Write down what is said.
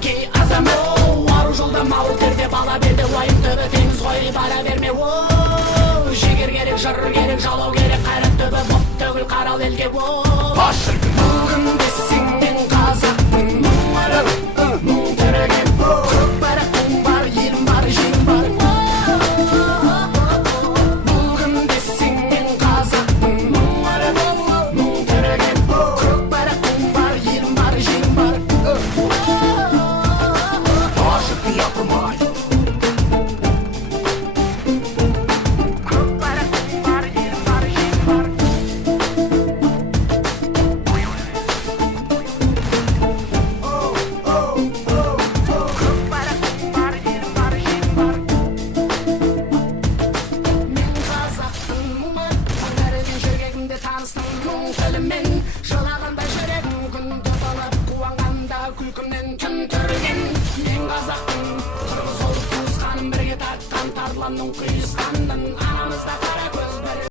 ки азамат ару жолда мауыл терде бала берді уайым түбі теңіз ғой бара берме жігер керек жыр керек жалау керек қайрат түбі боп төгіл қарал елге